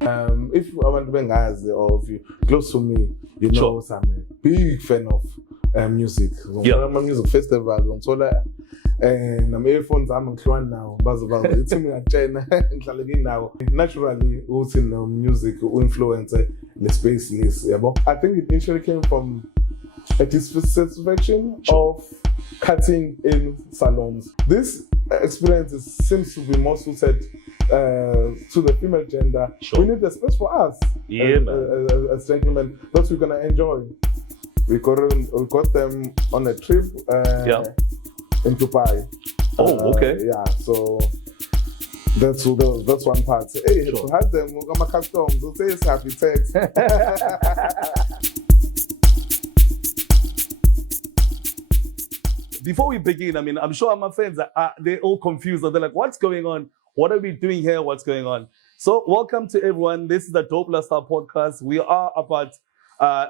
If abantu bengazi or if you close to me, you know, I'm a big fan of music. I'm a music festival on Sola, and I'm earphones. I'm inclined now. It's me at China. Now, naturally, also in music influence the space list. I think it initially came from a dissatisfaction of cutting in salons. This experience seems to be more suited to the female gender. We need the space for us as gentlemen that we're gonna enjoy. We got them on a trip in Dubai. Oh, okay. So that's one part. Hey, to have them, we're gonna customs. So say it's happy text. Before we begin, I mean, I'm sure my friends they're all confused. They're like, what's going on? What are we doing here? What's going on? So welcome to everyone. This is the Dope Lifestyle Podcast. We are about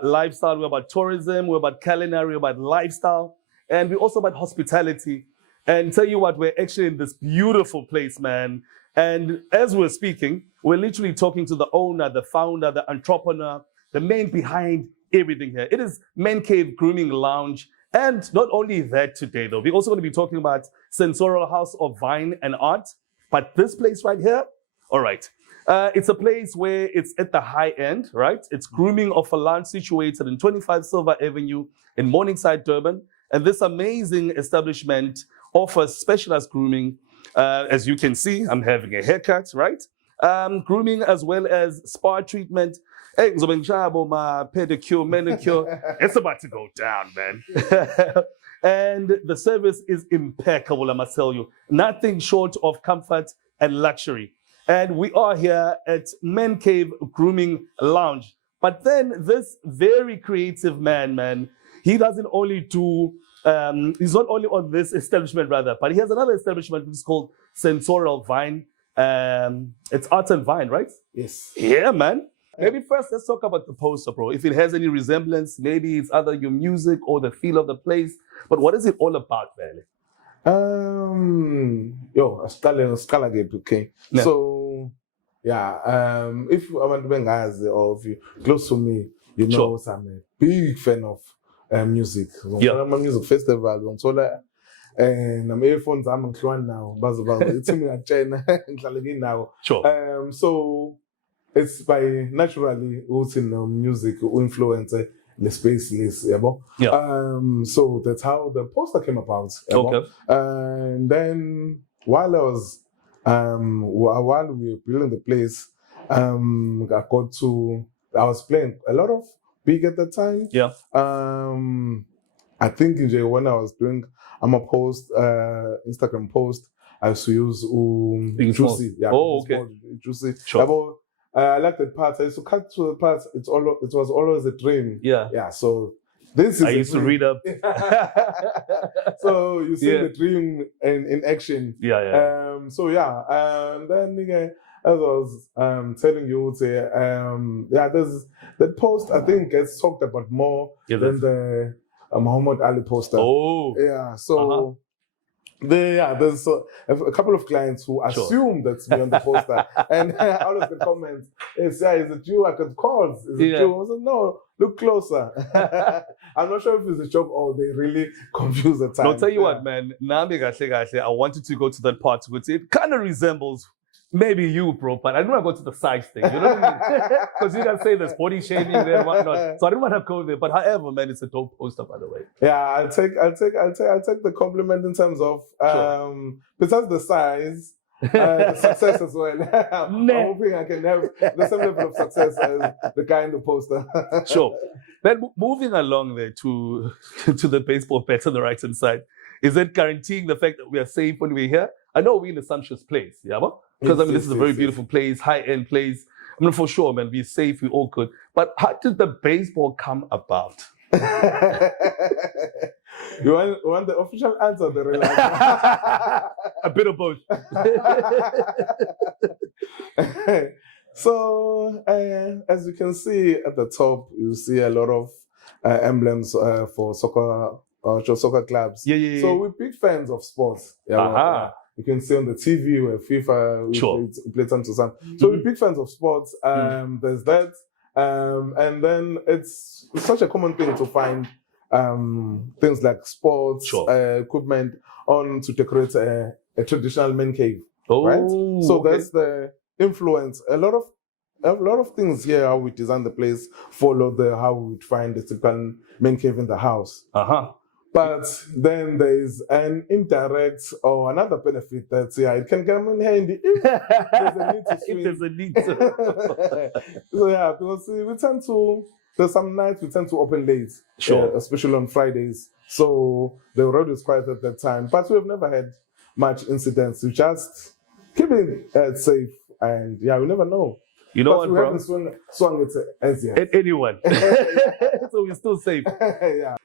lifestyle. We're about tourism. We're about culinary. We're about lifestyle. And we're also about hospitality. And tell you what, we're actually in this beautiful place, man. And as we're speaking, we're literally talking to the owner, the founder, the entrepreneur, the man behind everything here. It is ManKave Grooming Lounge. And not only that today, though, we're also going to be talking about Sensorial House of Vine and Art. But this place right here, all right, it's a place where it's at the high end, right? It's grooming of a lounge situated in 25 Silver Avenue in Morningside, Durban. And this amazing establishment offers specialized grooming. As you can see, I'm having a haircut, right? Grooming as well as spa treatment. Hey, my pedicure, manicure. It's about to go down, man. And the service is impeccable, I must tell you. Nothing short of comfort and luxury. And we are here at ManKave Grooming Lounge. But then this very creative man, he doesn't only do, he's not only on this establishment rather, but he has another establishment which is called Sensorial Vine. It's Art and Vine, right? Yes. Yeah, man. Maybe first, let's talk about the poster, bro. If it has any resemblance, maybe it's either your music or the feel of the place. But what is it all about, really? Scala gate, okay. Yeah. So, if I want to bring guys or if you close to me, you know, I'm a big fan of music. I'm a music festival on Sola, and I'm earphones. I'm inclined now. It's me at China now. So. It's by naturally also music music influence the space list. So that's how the poster came about. And then while we were building the place, I was playing a lot of big at the time. I think when I was doing Instagram post, I used to use Juicy. Juicy. I like that part. I used to cut to the part. It was always a dream. So this is. I used to read up. So you see the dream in action. And then as I was telling you, there's that post. I think gets talked about more than the Muhammad Ali poster. So. There's a couple of clients who assume that's me on the poster, and out of the comments, it's is it you? I could call. Is it you? I said, no, look closer. I'm not sure if it's a joke or they really confuse the time. I'll tell you what, man. I wanted to go to that part because it kind of resembles maybe you, bro, but I didn't want to go to the size thing. You know what I mean? Because you can say there's body shaming there and whatnot. So I didn't want to go there. But however, man, it's a dope poster, by the way. I'll take the compliment in terms of besides the size, the success as well. I'm hoping I can have the same level of success as the guy in the poster. Then moving along there to the baseball bets on the right hand side, is it guaranteeing the fact that we are safe when we're here? I know we're in a sumptuous place, because this is a very beautiful place, high-end place. I mean, for sure, man, we're safe, we're all good. But how did the baseball come about? You want the official answer, the real answer? A bit of both. So, as you can see at the top, you see a lot of emblems for soccer clubs. So we're big fans of sports. You can see on the TV where FIFA we play time to time. So we're big fans of sports. There's that. And then it's such a common thing to find things like sports equipment on to decorate a traditional man cave. Right? So that's the influence. A lot of things here, how we design the place, follow how we find the typical man cave in the house. But then there is an indirect or another benefit that it can come in handy if there's a need to swim. If there's a need to. So because we tend to, there's some nights we tend to open late, especially on Fridays. So the road is quiet at that time. But we've never had much incidents. We just keep it safe, and we never know. You know what, bro? Swung it as yet. Anyone. So we're still safe.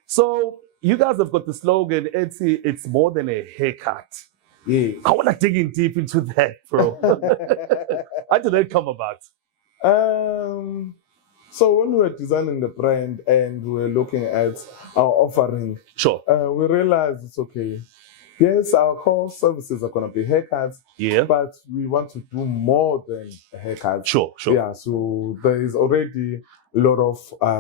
So you guys have got the slogan, it's more than a haircut. Yeah. I want to dig in deep into that, bro. How did that come about? So when we were designing the brand and we were looking at our offering, we realized it's okay. Yes, our core services are going to be haircuts, but we want to do more than a haircut. Yeah, so there is already a lot of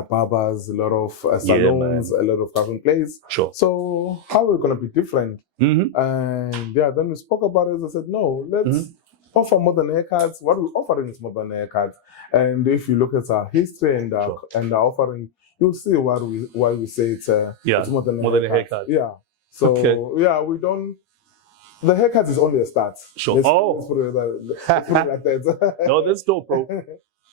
barbers, a lot of salons, a lot of carving places. So how are we going to be different? And then we spoke about it. I said, no, let's offer more than haircuts. What we're offering is more than haircuts. And if you look at our history and our offering, you'll see why we say it's more than a haircut. Yeah. So we don't. The haircut is only a start. Let's put it like that. No, that's dope, bro.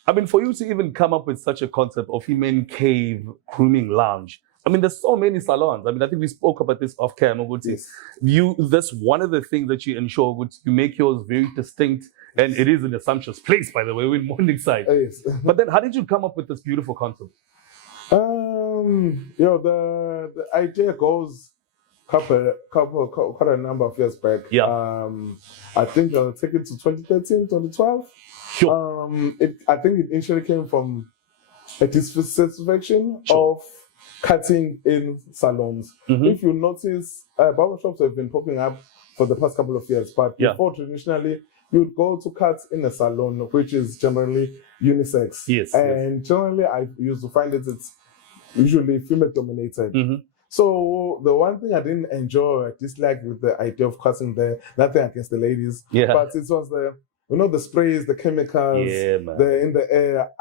I mean, for you to even come up with such a concept of ManKave Grooming Lounge. I mean, there's so many salons. I mean, I think we spoke about this off camera. That's one of the things that you ensure. You make yours very distinct, and it is in a sumptuous place, by the way, in Morningside. Yes. But then, how did you come up with this beautiful concept? The idea goes quite a number of years back. I think I'll take it to 2013, 2012. I think it initially came from a dissatisfaction of cutting in salons. If you notice, barbershops have been popping up for the past couple of years, but before traditionally, you'd go to cut in a salon, which is generally unisex. And generally, I used to find it's usually female dominated. So the one thing I didn't enjoy, I disliked with the idea of cutting there, nothing against the ladies, but it was the sprays, the chemicals, in the air.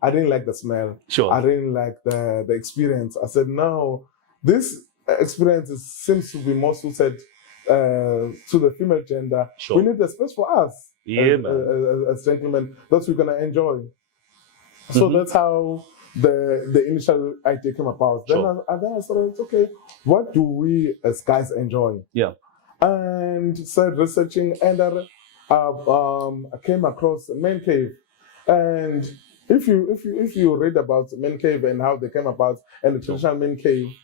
I didn't like the smell. I didn't like the experience. I said, no, this experience seems to be more suited to the female gender. We need a space for us as gentlemen that we're going to enjoy. So that's how the initial idea came about. Then I started, okay, what do we as guys enjoy? And started researching, and I came across ManKave. And if you read about ManKave and how they came about, and the traditional ManKave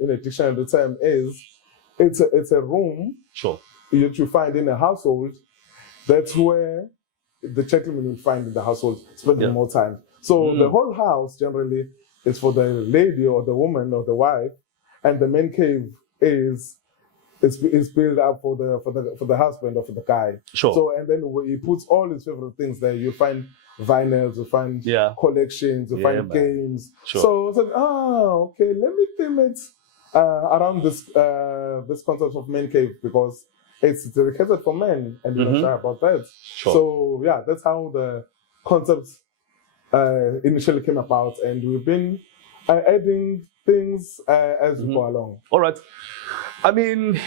in a dictionary term is it's a room that you find in a household. That's where the gentleman you find in the household spending more time. So the whole house generally is for the lady or the woman or the wife, and the man cave is built up for the husband or for the guy. So and then he puts all his favorite things there. You find vinyls, you find collections, you find games. So I said, okay, let me theme it around this concept of man cave, because it's dedicated for men, and we're not sure about that. So that's how the concept initially came about, and we've been adding things as we go along. All right. I mean,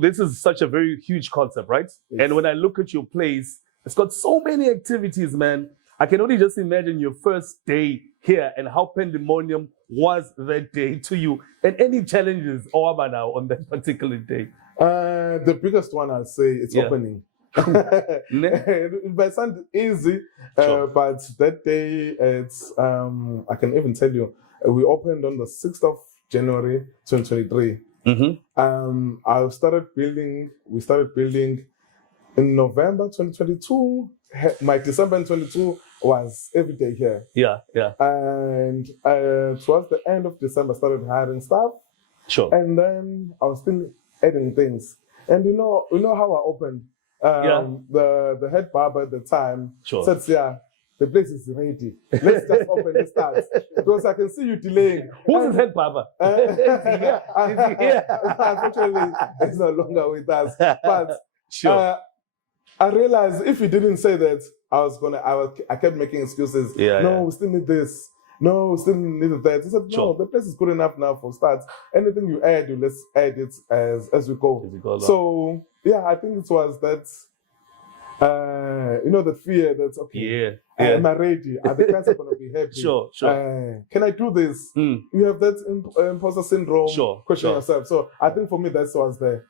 this is such a very huge concept, right? And when I look at your place, it's got so many activities, man. I can only just imagine your first day here and how pandemonium was that day to you, and any challenges on that particular day. The biggest one, I'll say, it's opening. It might sound easy, but that day, it's I can even tell you, we opened on the 6th of January 2023. We started building in November 2022. My December 2022 was every day here. And towards the end of December, I started hiring staff. And then I was still adding things. And you know how I opened. The head barber at the time said, "Yeah, the place is ready. Let's just open and start." Because I can see you delaying. Who's his head barber? Is he here? Unfortunately, it's no longer with us. But I realized if he didn't say that, I kept making excuses. We still need this. No, we still need that. He said, no, the place is good enough now for starts. Anything you add, let's add it as we go. So, yeah, I think it was that, the fear that's, okay, am I ready? Are the clients going to be happy? Sure. Can I do this? You have that imposter syndrome. Question yourself. So I think for me, that was there.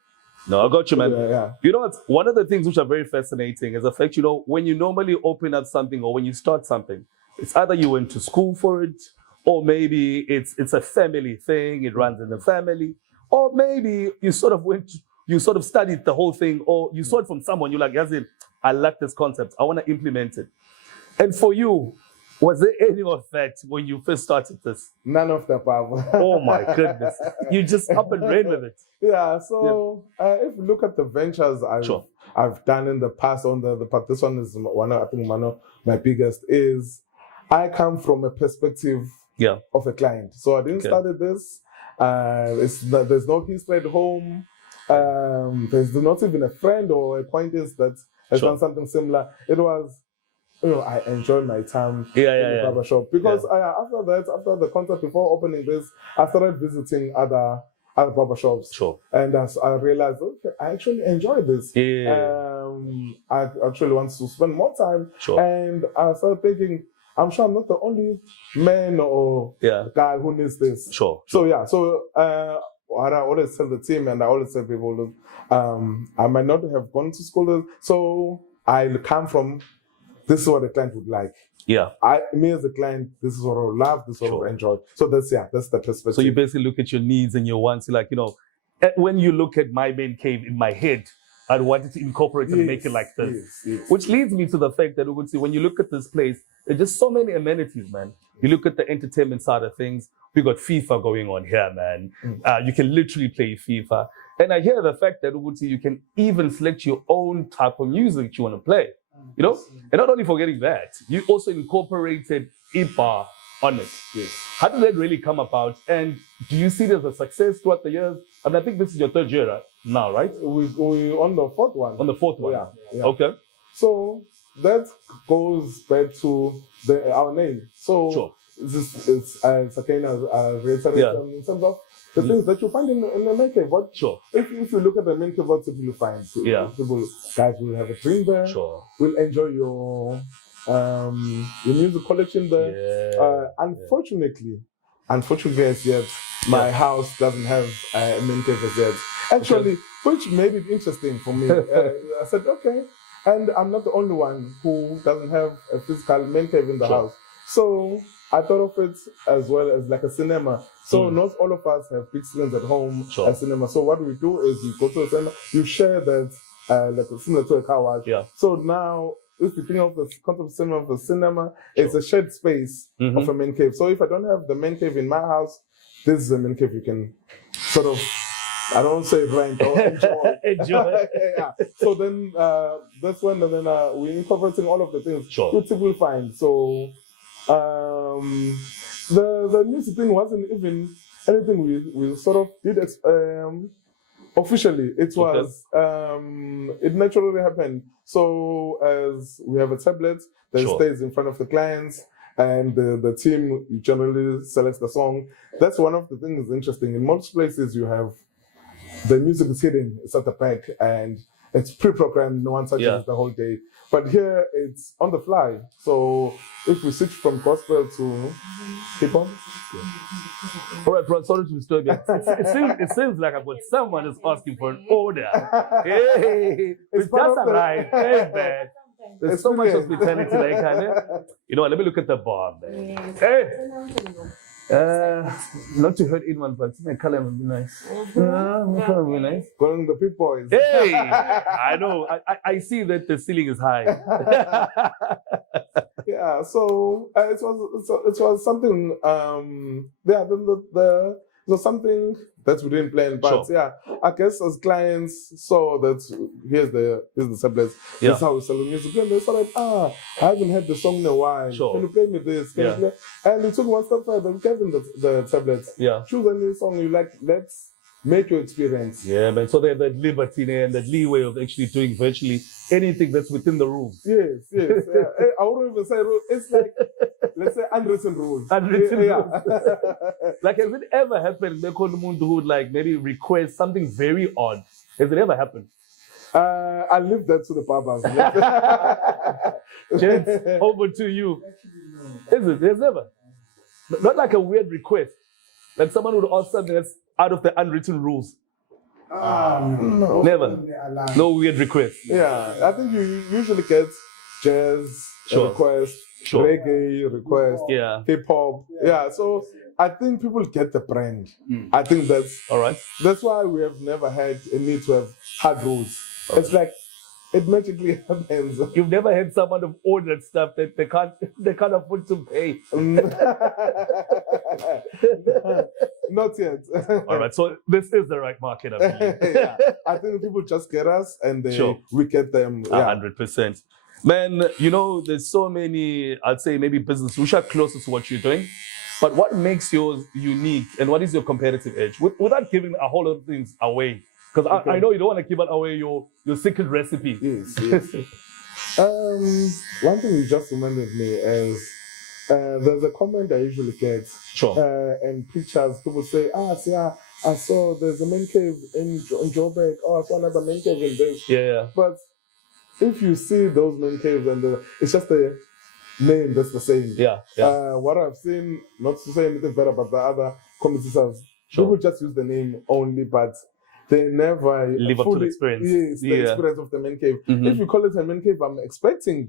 No, I got you, man. Yeah. You know what? One of the things which are very fascinating is the fact, when you normally open up something or when you start something, it's either you went to school for it, or maybe it's a family thing, it runs in the family, or maybe you sort of studied the whole thing, or you saw it from someone, you're like, Yazin, I like this concept, I want to implement it. And for you, was there any of that when you first started this? None of the above. Oh my goodness. You just up and ran with it. Yeah, so if you look at the ventures I've done in the past, this one is one of my biggest, is I come from a perspective of a client. So I didn't start at this. There's no history at home. There's not even a friend or acquaintance that has done something similar. It was, I enjoyed my time in the barbershop. Because after the concept, before opening this, I started visiting other barbershops. And as I realized, okay, I actually enjoy this. I actually want to spend more time. And I started thinking, I'm sure I'm not the only man or guy who needs this. So what I always tell the team, and I always tell people, look, I might not have gone to school, so I come from, this is what the client would like. Me as a client, this is what I would love, this is what I would enjoy. So that's the perspective. So you basically look at your needs and your wants, like, when you look at my ManKave in my head, I wanted to incorporate and make it like this. Which leads me to the fact that we would see, when you look at this place, there's just so many amenities, man. You look at the entertainment side of things, we got FIFA going on here, man. You can literally play FIFA. And I hear the fact that we would see, you can even select your own type of music you want to play. And not only forgetting that, you also incorporated IPA on it. How did that really come about? And do you see it as a success throughout the years? I mean, I think this is your third year now, right? We're on the fourth one. On the fourth one. Yeah. Okay. So that goes back to our name. So it's again a reiteration in terms of the things that you find in the ManKave. If you look at the ManKave, what people find? People, guys will have a drink there. Will enjoy your music collection there. Unfortunately, as yet, my house doesn't have a ManKave as yet. Actually, which made it interesting for me. I said, okay, and I'm not the only one who doesn't have a physical ManKave in the house. So I thought of it as well as like a cinema. So not all of us have big screens at home, a cinema. So what we do is you go to a cinema, you share that, similar to a car wash. So now, if you think of the concept of the cinema, it's a shared space of a ManKave. So if I don't have the ManKave in my house, this is a ManKave you can sort of, I don't say rent or enjoy. So then that's when we're incorporating all of the things you typically find. So the music thing wasn't even anything we sort of did officially. It was it naturally happened. So as we have a tablet that stays in front of the clients, and the team generally selects the song. That's one of the things interesting. In most places you have the music is hidden, it's at the back, and it's pre-programmed, no one touches it the whole day. But here, it's on the fly. So if we switch from gospel to hip-hop. All right, bro, sorry to disturb you. It seems like I've got someone is asking for an order. Hey, it's just arrived. Hey, man. There's so much hospitality like that. You know what, let me look at the bar, man. Hey! Not to hurt anyone, but my color would be nice. My color would be nice. Calling the big boys. Hey! I know. I see that the ceiling is high. Yeah, so it was something. The was something that we didn't plan. But yeah, I guess as clients saw that here's the tablets. Yeah. That's how we sell the music. And they started, I haven't heard the song in a while. Can you play me this? Can you play? And we took one step further. We gave them the tablets. Yeah. Choose a new song you like. Let's make your experience. Yeah, man. So they have that liberty there and that leeway of actually doing virtually anything that's within the rules. Yes. Yeah. I wouldn't even say rules. It's like, let's say unwritten rules. Unwritten rules. Like, has it ever happened, who would like maybe request something very odd? Has it ever happened? I leave that to the barbers. Gents, over to you. Is it? There's never. Not like a weird request. Like someone would ask something that's out of the unwritten rules. No. Never. No weird request. Yeah, I think you usually get jazz request, reggae request, hip hop. Yeah, so I think people get the brand. I think that's all right. That's why we have never had a need to have hard rules. It's like it magically happens. You've never had someone have ordered stuff that they can't afford to pay. Not yet. All right, so this is the right market, I believe. Yeah. I think people just get us and we get them. 100%. Man, there's so many, I'd say maybe business which are closest to what you're doing. But what makes yours unique and what is your competitive edge? Without giving a whole lot of things away. Because I know you don't want to give away your secret recipe. Yes. One thing you just reminded me is there's a comment I usually get. And pictures, people say, I saw there's a ManKave in Joburg. I saw another ManKave in this. Yeah. But if you see those ManKaves and it's just a name that's the same. Yeah. What I've seen, not to say anything better about the other competitors, people just use the name only, but they never live up to the experience. Yes, the experience of the ManKave. If you call it a ManKave, I'm expecting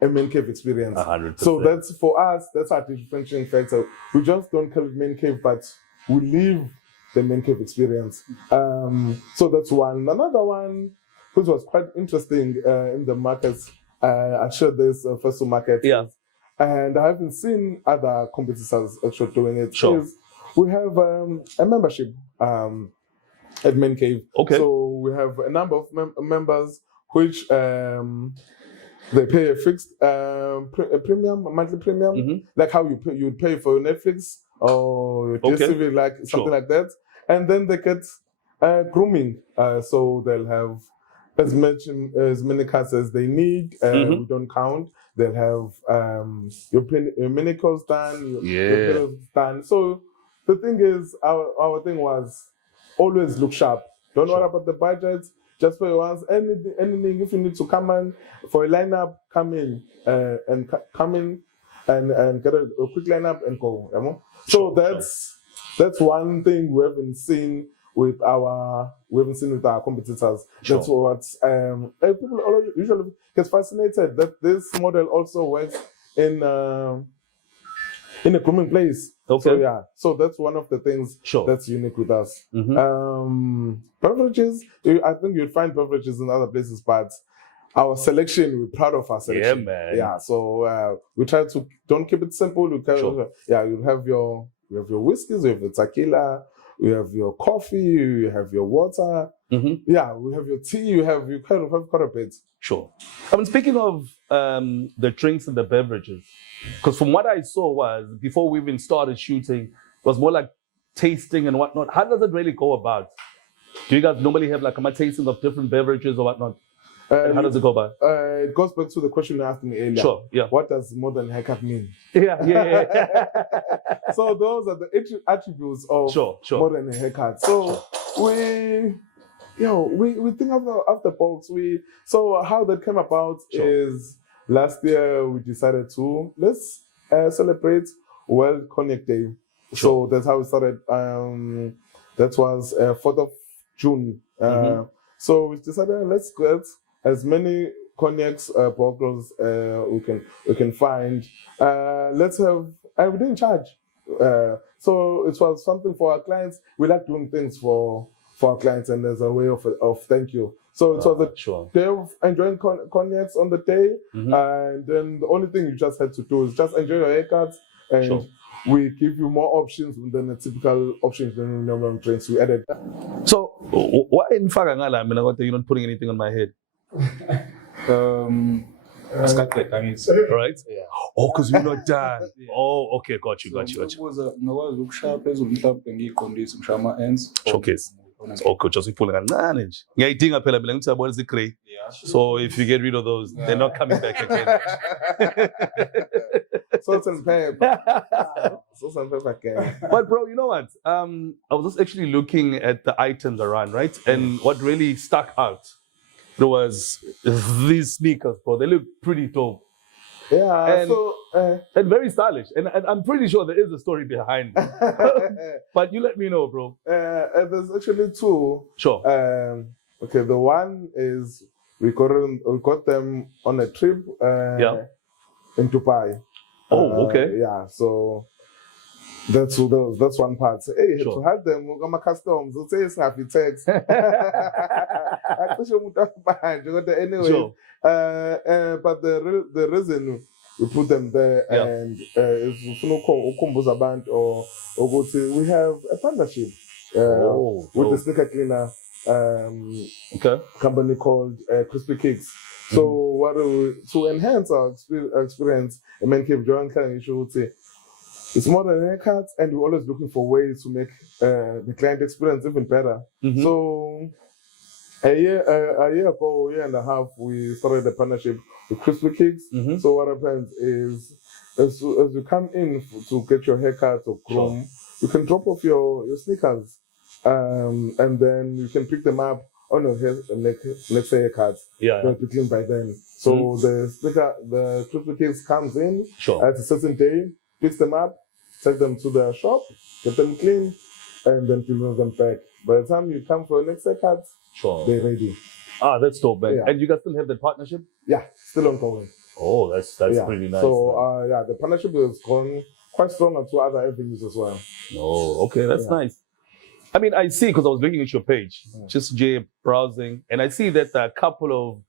a ManKave experience. 100%. So that's for us, that's our differentiating factor. We just don't call it ManKave, but we live the ManKave experience. So that's one. Another one, which was quite interesting in the markets, I shared this first to market. Yeah. And I haven't seen other competitors actually doing it. Is we have a membership at ManKave. Okay. So we have a number of members which they pay a fixed a monthly premium, like how you would pay for Netflix or your DSTV, like something like that. And then they get grooming. So they'll have as many cars as they need. We don't count. They'll have your manicures done, your pillows done. So the thing is, our thing was always look sharp. Don't worry about the budget. Just for your ones. Anything, if you need to come in for a lineup, come in and get a quick lineup and go. So that's one thing we haven't seen with our competitors. That's what people usually get fascinated that this model also works in a grooming place. So that's one of the things that's unique with us. Beverages, I think you'll find beverages in other places, but our selection, we're proud of our selection. Yeah, man. Yeah, so we try to don't keep it simple. You have your whiskeys, you have your tequila, you have your coffee, you have your water. Yeah, we have your tea. You kind of have quite a bit. Sure. I mean, speaking of the drinks and the beverages, because from what I saw was before we even started shooting, it was more like tasting and whatnot. How does it really go about? Do you guys normally have like a tasting of different beverages or whatnot? And how does it go about? It goes back to the question you asked me earlier. Sure. Yeah. What does modern haircut mean? Yeah. So those are the attributes of modern haircut. So we think of the box. So how that came about is last year we decided to let's celebrate World Cognac Day. So that's how we started. That was 4th of June. So we decided let's get as many cognacs bottles we can find. Let's have. We didn't charge. So it was something for our clients. We like doing things for our clients, and there's a way of thank you. So it was a day of enjoying cognacs on the day, and then the only thing you just had to do is just enjoy your haircuts and we give you more options than the typical options than normal drinks. We added. So, why in Fagangala? I mean, you're not putting anything on my head. Right? Yeah. Oh, because you're not done. Yeah. Oh, okay, got you. Showcase. Okay, just pulling a manage. Yeah, I think I feel like great. So if you get rid of those, they're not coming back again. Salt and pepper. Salt and pepper again. But bro, you know what? I was just actually looking at the items around, right? And what really stuck out there was these sneakers, bro. They look pretty dope. Yeah, and very stylish. And I'm pretty sure there is a story behind it. But you let me know, bro. there's actually two. Sure. Okay, the one is we got them on a trip in Dubai. Oh, okay. Yeah, so that's one part. So, hey, Sure. to have them, we got my customs. We'll say it's happy text. Anyway, Sure. but the reason we put them there and is we have a partnership with the sneaker cleaner company called Crispy Kicks. So what to enhance our experience, ManKave Grooming should say it's more than haircuts, and we're always looking for ways to make the client experience even better. So a year ago, year and a half, we started a partnership with Crispy Kicks. So what happens is, as you come in to get your haircut or groom, you can drop off your sneakers, and then you can pick them up on your next haircut. They'll be clean by then. So the Crispy Kicks comes in at a certain day, picks them up, take them to the shop, get them clean, and then deliver them back. By the time you come for the next haircut, they're ready. Ah, that's dope, man. And you guys still have that partnership? Yeah, still ongoing. Oh, that's pretty nice. So the partnership has gone quite strong to other avenues as well. Oh, okay, that's nice. I mean, I see, because I was looking at your page, just browsing, and I see that there are a couple of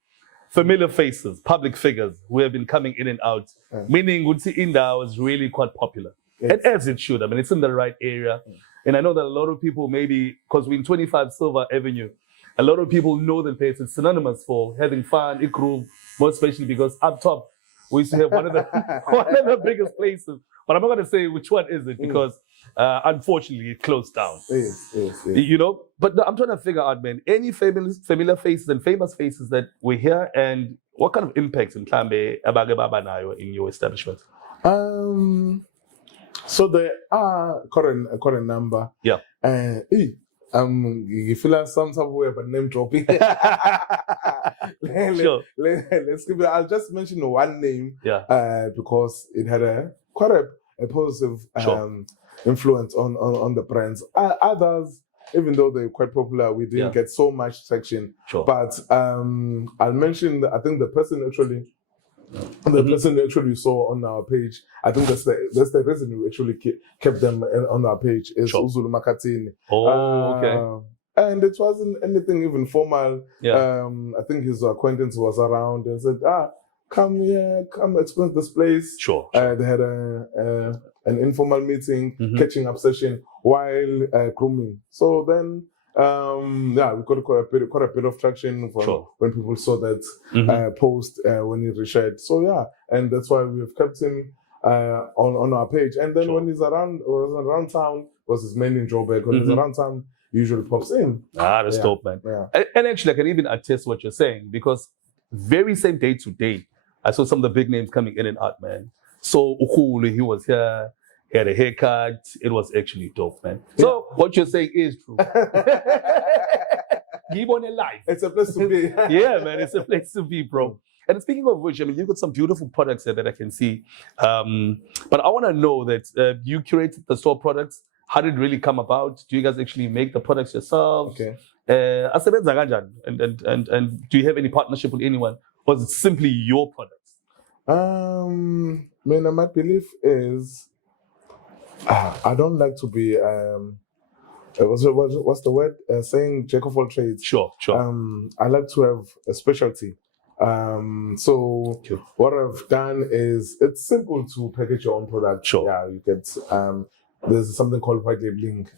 familiar faces, public figures, who have been coming in and out, meaning Utsi Inda was really quite popular. And as it should. I mean, it's in the right area. And I know that a lot of people, maybe, because we're in 25 Silver Avenue, a lot of people know the place. It's synonymous for having fun, groove, more especially because up top, we used to have one of the biggest places. But I'm not going to say which one is it, because unfortunately it closed down. Yes. You know? But I'm trying to figure out, man, any familiar faces and famous faces that we hear, and what kind of impacts in Klambe Abagababa in your establishment? So there are current number. Yeah. You feel like some type of way about name dropping. Sure. Let's give it. I'll just mention one name. Because it had quite a positive influence on the brands. Others, even though they're quite popular, we didn't get so much traction. But I'll mention. I think the person actually you saw on our page, I think that's the reason we actually kept them on our page, is Uzulu Makatini. Oh, okay. And it wasn't anything even formal. I think his acquaintance was around and said, come here, come experience this place. They had an informal meeting, catching up session while grooming. So then we got quite a bit of traction when people saw that post when he reshared. So and that's why we have kept him on our page. And then when he's around town, was his main in Joburg. When he's around town, he usually pops in. That's dope, man. And actually, I can even attest what you're saying, because very same day to day, I saw some of the big names coming in and out, man. So Ukulu, he was here. He had a haircut. It was actually dope, man. So what you're saying is true. Give on a life. It's a place to be. Yeah, man. It's a place to be, bro. And speaking of which, I mean, you've got some beautiful products there that I can see. But I want to know that you curated the store products. How did it really come about? Do you guys actually make the products yourselves? Okay. And do you have any partnership with anyone? Or is it simply your products? My belief is, I don't like to be what's the word? Saying jack of all trades. Sure. I like to have a specialty. So what I've done is it's simple to package your own product. Sure. Yeah, you get there's something called white labeling.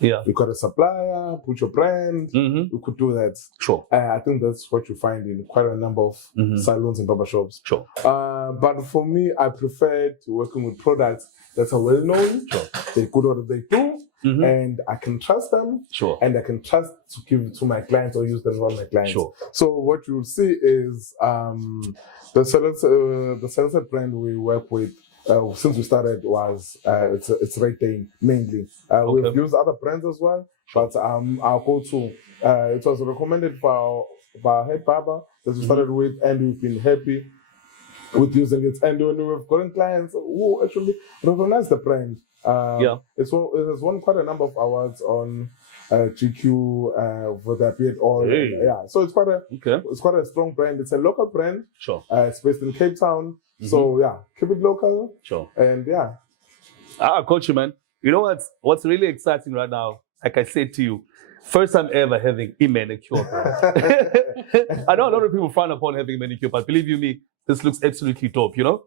You got a supplier, put your brand. You could do that. Sure. I think that's what you find in quite a number of salons and barbershops. Sure. But for me, I prefer to working with products that are well known. Sure. They're good at what they do. And I can trust them, and I can trust to give it to my clients or use them on my clients. Sure. So what you'll see is the Selected brand we work with since we started was it's Red Dane mainly. We've used other brands as well, but our go-to it was recommended by our head barber that we started with, and we've been happy with using it. And when we've gotten clients who actually recognize the brand. It has won quite a number of awards on GQ for their beard oil. So it's quite a strong brand. It's a local brand. Sure. It's based in Cape Town. So keep it local. Sure. And Coach, man. You know what's really exciting right now? Like I said to you, first time ever having a manicure. I know a lot of people frown upon having a manicure, but believe you me, this looks absolutely dope, you know?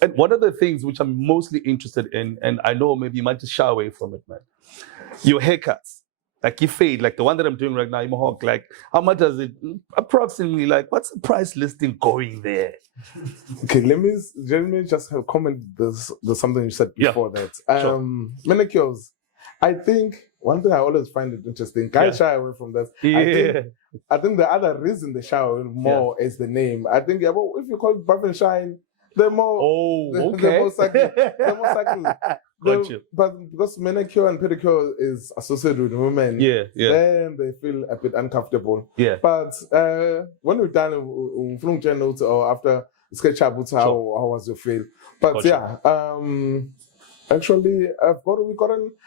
And one of the things which I'm mostly interested in, and I know maybe you might just shy away from it, man, your haircuts. Like you fade, like the one that I'm doing right now, in Mohawk, like how much does it, approximately, like what's the price listing going there? Okay, let me just have comment there's something you said before that. Manicures. I think one thing I always find it interesting, guys shy away from that. I think the other reason they shy away more is the name. I think if you call it buff and shine, they're more they're more cycling. Gotcha. But because manicure and pedicure is associated with women, then they feel a bit uncomfortable. But when we're done or after sketch up, how was your feel? But actually,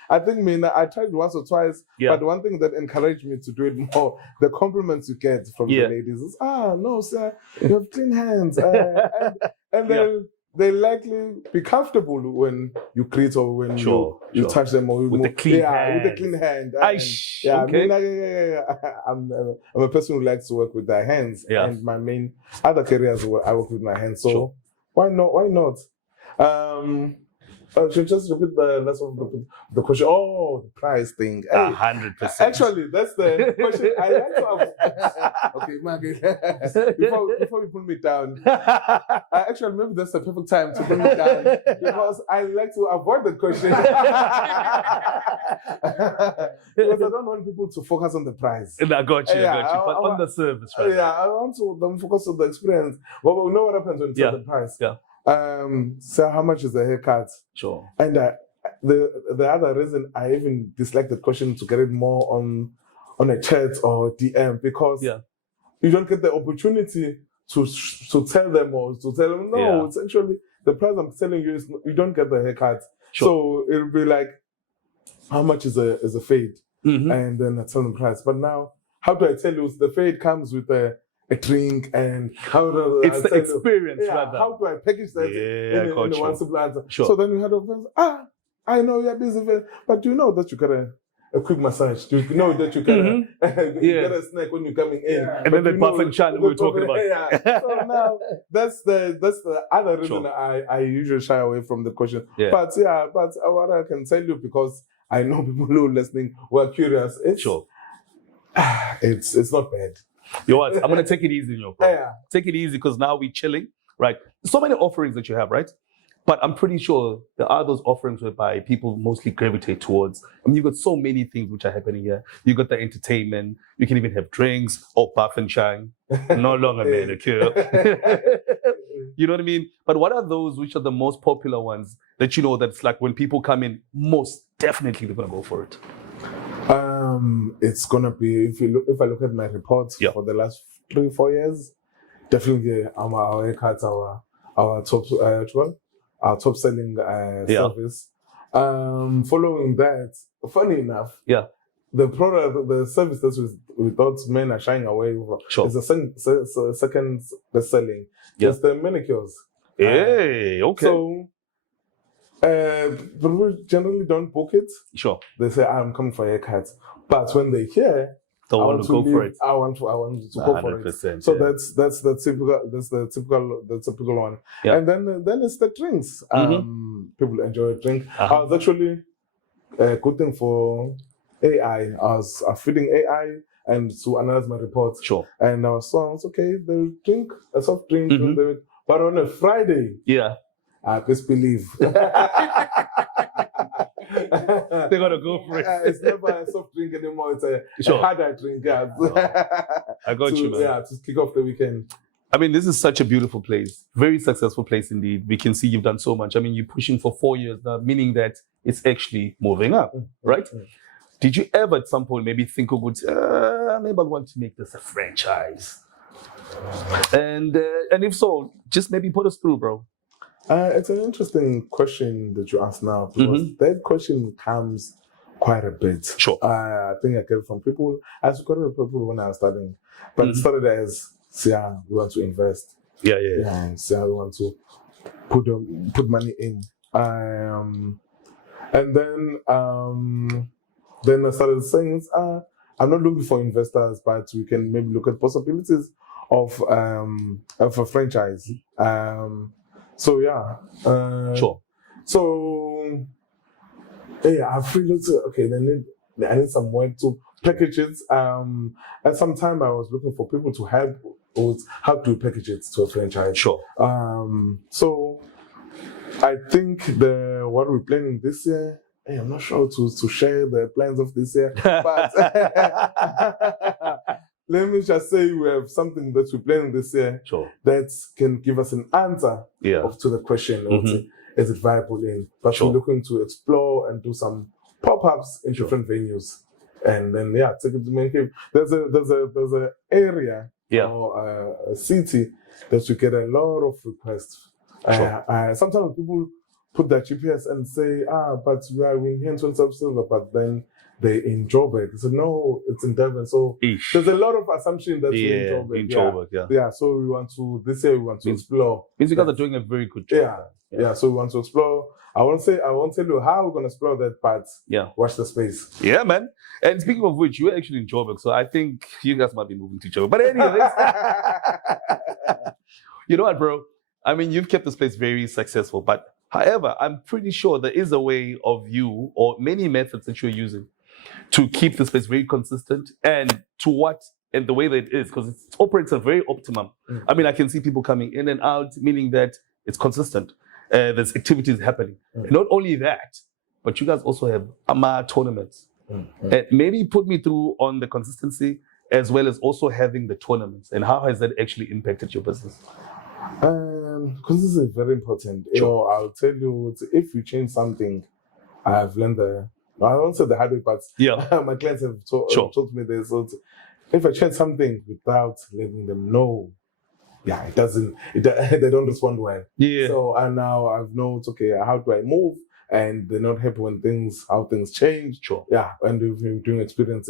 I think I tried once or twice, but one thing that encouraged me to do it more, the compliments you get from the ladies is, no, sir, you have clean hands. And they likely be comfortable when you greet or when you touch them or with the clean hand. With the clean hand. I'm a person who likes to work with their hands, and my main other careers I work with my hands. So why not? Should just repeat the rest of the question. Oh, the price thing. 100%. Actually, that's the question I like to ask. Okay, Margaret. Before you put me down, actually, maybe that's the perfect time to put me down because I like to avoid the question. Because I don't want people to focus on the price. I got you. But on the service, right? I want them focus on the experience. Well, we know what happens when it's on the price. So how much is the haircut? Sure. And the other reason I even dislike the question to get it more on a chat or DM because you don't get the opportunity to tell them no, it's actually the price I'm telling you is you don't get the haircut. So it'll be like, how much is a fade? And then I tell them the price. But now, how do I tell you the fade comes with a drink and how do it's the experience rather. How do I package that in one simple answer? So then you had a friend, I know you're busy, but do you know that you got a quick massage? Do you know that you get a snack when you're coming in? And then the buff and shine we were talking about. So now that's the other reason I usually shy away from the question. But what I can tell you, because I know people who are listening who are curious, it's not bad. You know what? I'm going to take it easy in your program. Take it easy because now we're chilling, right? So many offerings that you have, right? But I'm pretty sure there are those offerings whereby people mostly gravitate towards. I mean, you've got so many things which are happening here. You got the entertainment. You can even have drinks or buff and shine. No longer manicure. You know what I mean? But what are those which are the most popular ones that you know that's like when people come in, most definitely they're going to go for it? It's gonna be if I look at my reports for the last 3-4 years, definitely our haircuts our top selling service. Following that, funny enough, the product, the service that we thought men are shying away from is the second best selling. It's the manicures. So. People generally don't book it. Sure. They say, I'm coming for a haircut. But when they hear Don't want to go for it. I want to go for it. So that's the typical one. Yeah. And then it's the drinks. People enjoy a drink. I was actually good thing for AI. I was feeding AI and to analyze my reports. Sure. And I was okay, they'll drink a soft drink, but on a Friday, I best believe. They're gonna go for it. It's never a soft drink anymore. It's a harder drink. I got you, man. Yeah, to kick off the weekend. I mean, this is such a beautiful place. Very successful place indeed. We can see you've done so much. I mean, you're pushing for 4 years now, meaning that it's actually moving up, right? Did you ever at some point maybe think of maybe I want to make this a franchise? And if so, just maybe put us through, bro. It's an interesting question that you ask now, because that question comes quite a bit. Sure. I think I get it from people. I got it from people when I was studying, but it started as, we want to invest. Yeah. We want to put money in. And then I started saying, I'm not looking for investors, but we can maybe look at possibilities of a franchise. Sure. So I feel I need some way to package it. At some time I was looking for people to help with how to package it to a franchise. Sure. So I think what we're planning this year, I'm not sure to share the plans of this year, but let me just say we have something that we're planning this year that can give us an answer to the question, is it viable in? But we're looking to explore and do some pop-ups in different venues. And then, take it to ManKave. There's a area or a city that we get a lot of requests. Sometimes people put their GPS and say, but we're here in Silver, but then they in Joburg. So no, it's in Durban. So there's a lot of assumption that we're in Joburg. So this year we want to explore. Means you guys are doing a very good job. So we want to explore. I won't tell you how we're going to explore that, but watch the space. Yeah, man. And speaking of which, you're actually in Joburg, so I think you guys might be moving to Joburg. But anyways, you know what, bro? I mean, you've kept this place very successful, but however, I'm pretty sure there is a way of you or many methods that you're using to keep this place very consistent and the way that it is, because it operates at very optimum. I mean, I can see people coming in and out, meaning that it's consistent. There's activities happening. And not only that, but you guys also have AMA tournaments. Maybe put me through on the consistency as well as also having the tournaments, and how has that actually impacted your business? Because this is very important. I'll tell you, if you change something, I've learned I won't say the hard way, but my clients have told me this. So if I change something without letting them know, it doesn't. They don't respond well. So now I've known, how do I move? And they're not happy when how things change. And we've been doing experiments.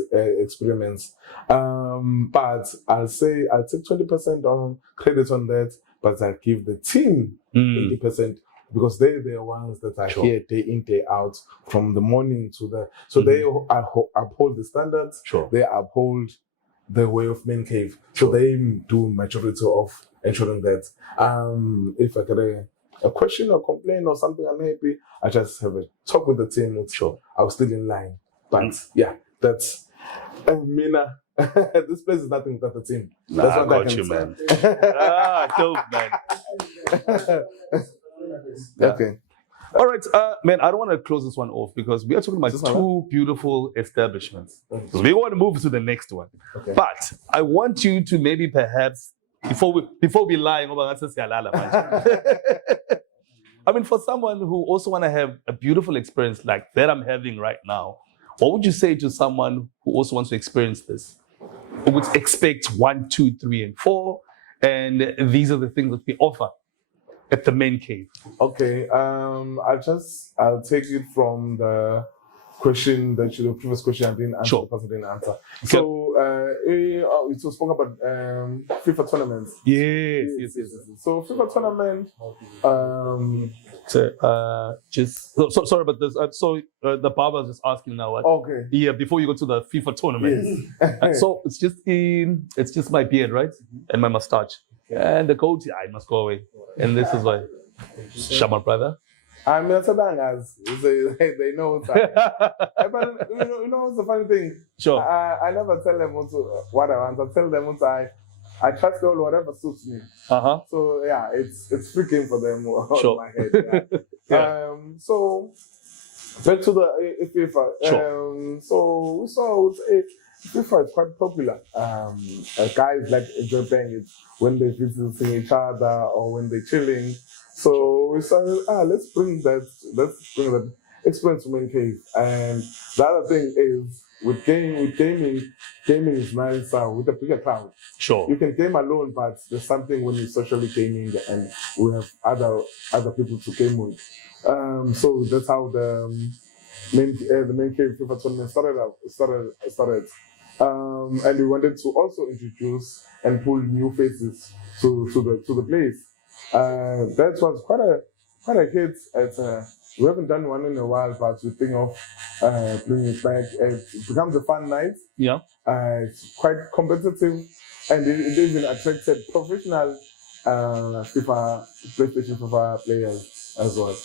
But I'll take 20% on credit on that, but I'll give the team 80%. Because they're the ones that are here day in, day out, from the morning to they uphold the standards, they uphold the way of ManKave. So they do majority of ensuring that. If I get a question or complaint or something unhappy, I just have a talk with the team. I was still in line. But that's Mina. This place is nothing but the team. That's what I got you, man. Dope, man. Okay. All right, man, I don't want to close this one off because we are talking about two beautiful establishments. So we want to move to the next one. But I want you to maybe perhaps, before we lie, I mean, for someone who also want to have a beautiful experience like that I'm having right now, what would you say to someone who also wants to experience this? Who would expect 1, 2, 3, and 4, and these are the things that we offer at the ManKave? Okay, I'll take it from the question the previous question I didn't answer. Sure. The person didn't answer. Okay. So it was spoke about FIFA tournaments. Yes. So FIFA tournament. Sorry about this. The barber's just asking now. Okay. Yeah, before you go to the FIFA tournament. Yes. So it's just my beard, right, and my mustache, and the goatee. I must go away. And this is why, Shama brother. I mean, they know what's up. But you know what's the funny thing? Sure. I never tell them what I want. I tell them what I trust all whatever suits me. So yeah, it's free game for them. Sure. My head. Yeah. So back to the FIFA. Sure. So we saw FIFA is quite popular. Guys like enjoy playing it when they're visiting each other or when they're chilling. So we said, let's bring that experience to ManKave. And the other thing is with gaming is nice with a bigger crowd. Sure. You can game alone, but there's something when you're socially gaming and we have other people to game with. So that's how the ManKave FIFA tournament started. And we wanted to also introduce and pull new faces to the place. That was quite a hit. We haven't done one in a while, but we think of bringing it back. It becomes a fun night. Yeah. It's quite competitive, and it even attracted professional PlayStation FIFA players as well.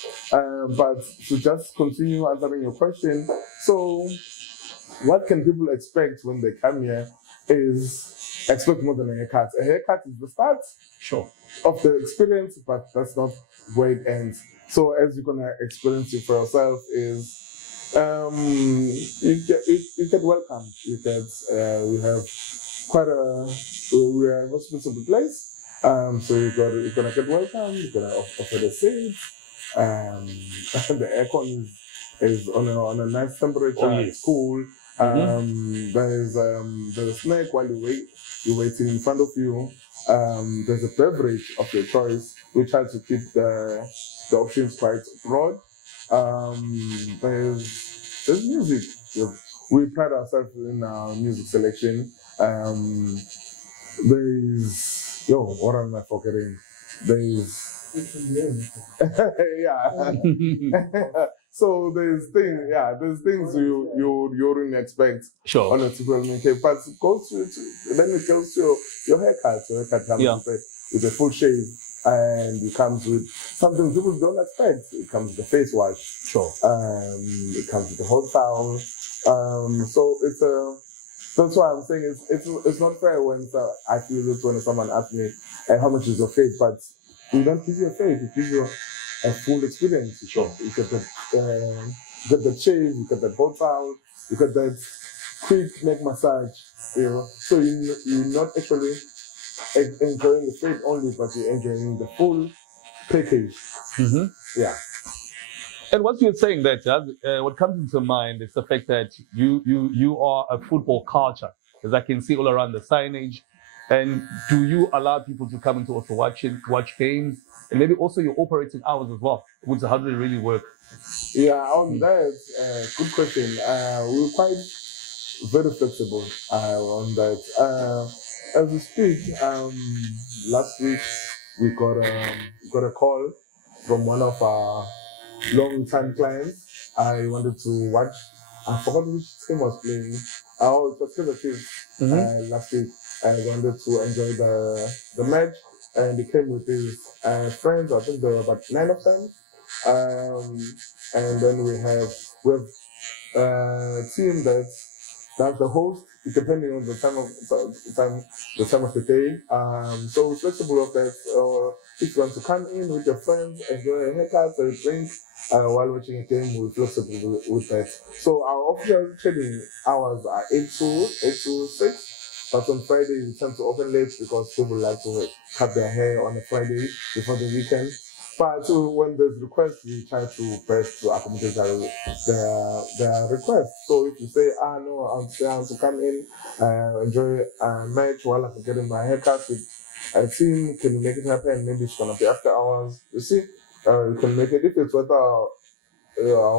But to just continue answering your question, so what can people expect when they come here is expect more than a haircut. A haircut is the start. Sure. Of the experience, but that's not where it ends. So as you're gonna experience it for yourself is you get welcomed. We have we're a hospitable place. So you're gonna get welcome, you're gonna offer the seat. The aircon is on a nice temperature, it's cool. There's a snack while you're waiting in front of you. There's a beverage of your choice. We try to keep the options quite broad. There's music. We pride ourselves in our music selection. What am I forgetting? Yeah. So there's things you wouldn't expect on a typical ManKave, but then it goes to your haircut. Your haircut comes with a full shave, and it comes with something people don't expect. It comes with a face wash. Sure. It comes with a hot towel. So that's why I'm saying it's not fair when I feel this when someone asks me, how much is your fade? But we don't give you a fade. We give you a full experience. Sure. You get the shave, you get the hot towel, you get that quick neck massage. So you're not actually enjoying the fade only, but you're enjoying the full package. Yeah. And once you're saying that, what comes into mind is the fact that you are a football culture, as I can see all around the signage. And do you allow people to come into also watch games? And maybe also your operating hours as well. How do they really work? Yeah, on that, good question. We're quite very flexible on that. As we speak, last week we got a call from one of our long-time clients. I wanted to watch. I forgot which team was playing. It was Kaizer Chiefs last week. I wanted to enjoy the match, and he came with his friends. I think there were about 9 of them. And then we have a team that's the host, depending on the time of the day. So we're flexible of that. If you want to come in with your friends, enjoy a haircut or a drink while watching a game, we're flexible with that. So our official trading hours are 8 to 6. But on Friday, we tend to open late because people like to cut their hair on a Friday before the weekend. But when there's requests, we try to best to accommodate their requests. So if you say, no, I'm down to come in, enjoy a match while I'm getting my haircut with a team, can you make it happen? Maybe it's going to be after hours. You see, you can make it if it's worth a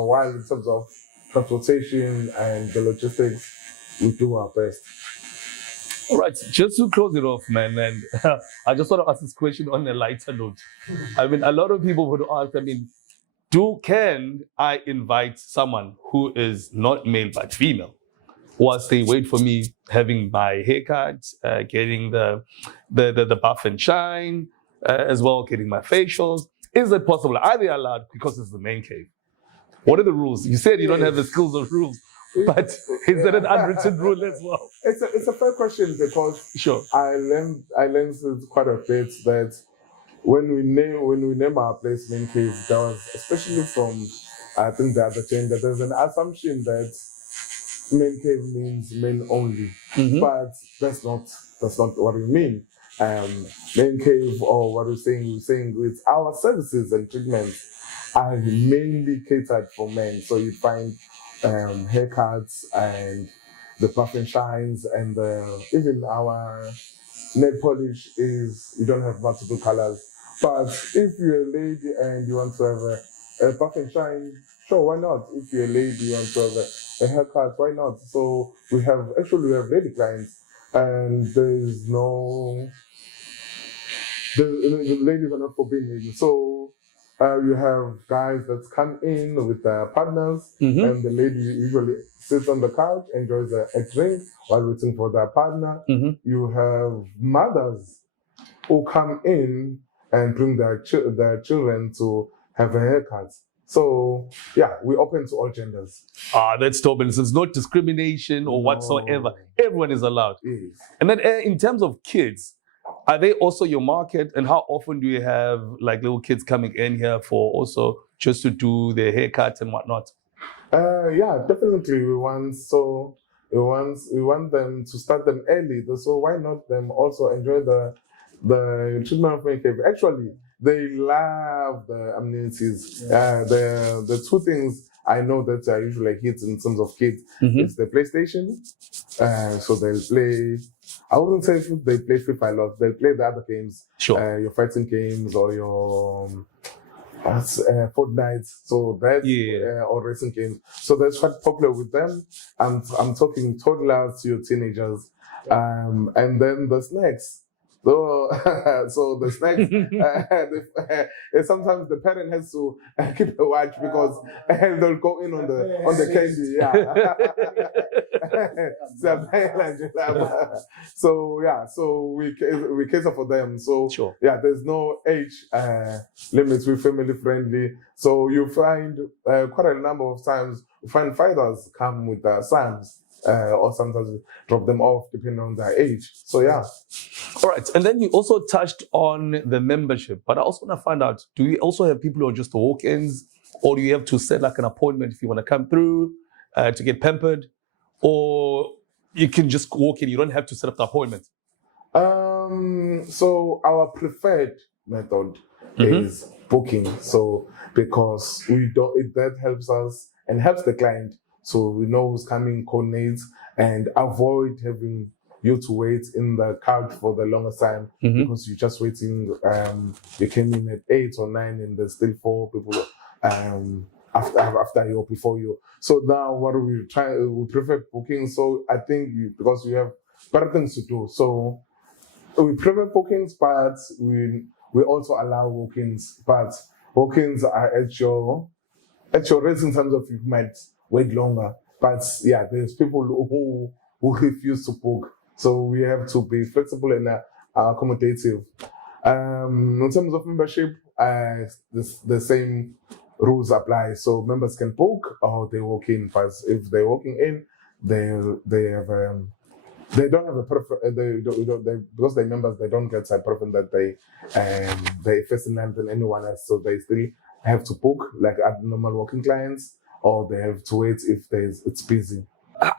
while in terms of transportation and the logistics, we do our best. All right, just to close it off, man, and I just want to ask this question on a lighter note. I mean, a lot of people would ask, I mean, can I invite someone who is not male but female, whilst they wait for me having my haircut, getting the buff and shine, as well getting my facials? Is it possible? Are they allowed? Because it's the ManKave. What are the rules? You said you don't have the skills of rules, but is there an unwritten rule as well? It's a fair question because Sure. I learned quite a bit that when we name our place ManKave, there was, especially from I think the other gender, there's an assumption that ManKave means men only, but that's not what we mean. ManKave, or what we're saying with our services and treatments are mainly catered for men. So you find haircuts and the puff and shines, and even our nail polish is, you don't have multiple colors. But if you're a lady and you want to have a puff and shine, sure, why not? If you're a lady, you want to have a haircut, why not? So we have lady clients, and there's no, the ladies are not forbidden. So you have guys that come in with their partners, and the lady usually sits on the couch, enjoys a drink while waiting for their partner. You have mothers who come in and bring their children to have a haircut. So yeah, we're open to all genders. That's dope. And it's not discrimination or whatsoever. Everyone is allowed. Yes. And then in terms of kids, are they also your market? And how often do you have like little kids coming in here for also just to do their haircuts and whatnot? Yeah, definitely. We want them to start them early. So why not them also enjoy the treatment of ManKave? Actually, they love the amenities. The two things I know that are usually hits in terms of kids is the PlayStation. So they'll play. I wouldn't say they play FIFA a lot. They'll play the other games. Sure. Your fighting games or your Fortnite. So that's or racing games. So that's quite popular with them. I'm talking toddlers to your teenagers. And then the snacks. So the snacks, sometimes the parent has to keep a watch because they'll go in on the candy. So we cater for them. So sure. Yeah, there's no age limits. We're family friendly. So you find quite a number of times you find fathers come with their sons. Or sometimes we drop them off depending on their age. So yeah. All right. And then you also touched on the membership, but I also want to find out, do you also have people who are just walk-ins, or do you have to set like an appointment if you want to come through to get pampered, or you can just walk in, you don't have to set up the appointment? So our preferred method is booking. So because that helps us and helps the client. So we know who's coming, coordinates, and avoid having you to wait in the couch for the longest time because you're just waiting. You came in at 8 or 9 and there's still 4 people after you or before you. So now what we prefer booking. So I think because we have better things to do. So we prefer bookings, but we also allow walk-ins. But walk-ins are at your rates in terms of you might wait longer, but yeah, there's people who refuse to book, so we have to be flexible and accommodative. In terms of membership, the same rules apply. So members can book or they walk in. But if they're walking in, they don't have a preference. Because they're members, they don't get a preference that they first in line than anyone else. So they still have to book like at normal walking clients, or they have to wait if it's busy.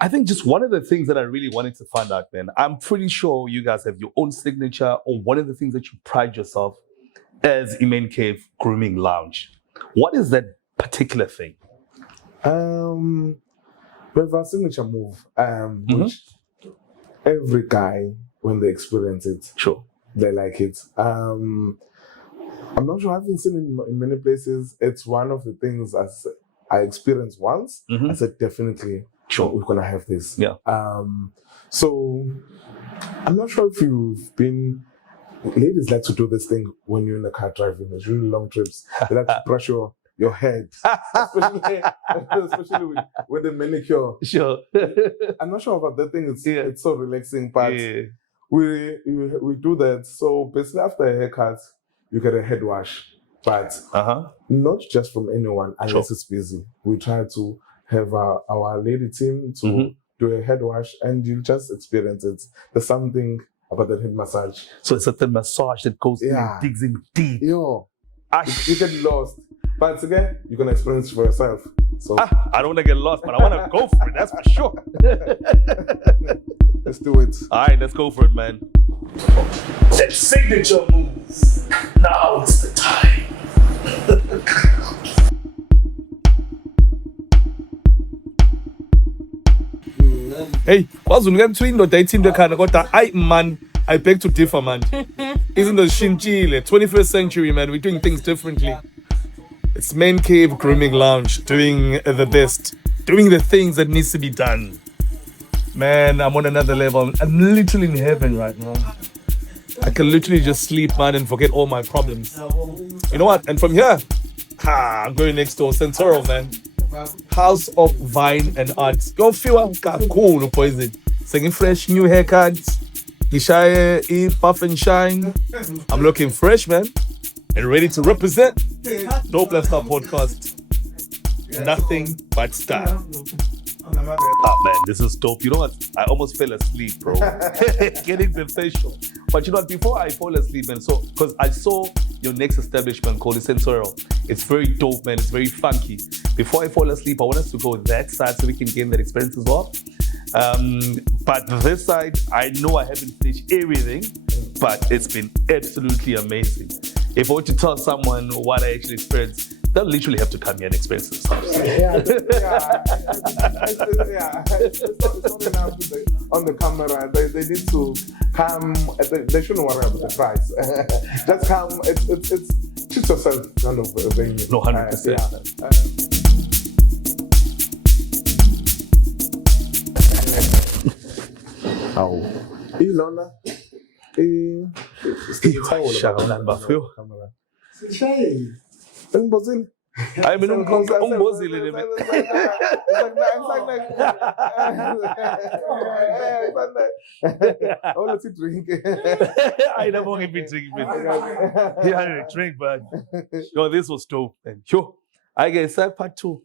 I think just one of the things that I really wanted to find out, man, I'm pretty sure you guys have your own signature, or one of the things that you pride yourself as ManKave Grooming Lounge. What is that particular thing? There's our signature move, which every guy, when they experience it, sure, they like it. I'm not sure, I haven't seen it in many places. It's one of the things I experienced once, Mhm. I said, definitely, Sure. we're going to have this. Yeah. So I'm not sure if you've been, ladies like to do this thing when you're in the car driving. It's really long trips. They like to brush your head, especially with the manicure. Sure. I'm not sure about that thing. It's Yeah. it's so relaxing, but Yeah. we do that. So basically, after a haircut, you get a head wash, but not just from anyone unless it's busy. We try to have our lady team to do a head wash, and you just experience it. There's something about that head massage. So it's a massage that goes in and digs in deep. Yo, you get lost, but again, you're gonna experience it for yourself. So I don't want to get lost, but I want to go for it. That's for sure. Let's do it. All right, let's go for it, man. That signature move. Now it's the time. Hey, wazuni ngemthu indoda ithinte khana kodwa ayi man, I beg to differ, man. Isn't the shinchile 21st century, man? We're doing things differently. It's ManKave Grooming Lounge, doing the best, doing the things that needs to be done. Man, I'm on another level. I'm literally in heaven right now. I can literally just sleep, man, and forget all my problems. You know what? And from here, I'm going next door, Central, man. House of Vine and Arts. Go feel cool, poison. Singing fresh new haircuts. Gishaye, puff and shine. I'm looking fresh, man, and ready to represent Dope Lifestyle Podcast. Nothing but style. Ah, man, this is dope. You know what? I almost fell asleep, bro. Getting the facial. But you know what? Before I fall asleep, man, so because I saw your next establishment called the Sensorial. It's very dope, man. It's very funky. Before I fall asleep, I want us to go that side so we can gain that experience as well. But this side, I know I haven't finished everything, but it's been absolutely amazing. If I were to tell someone what I actually experienced, they'll literally have to come here and experience this. It's not enough on the camera. They need to come. They shouldn't worry about the price. Just come. It's treat yourself kind of venue. No, 100%. How? Ilona. I mean, umbozile man. I want to drink. I never want to be drinking. Yeah, I didn't drink, but yo, this was dope, man. Yo, I guess part 2.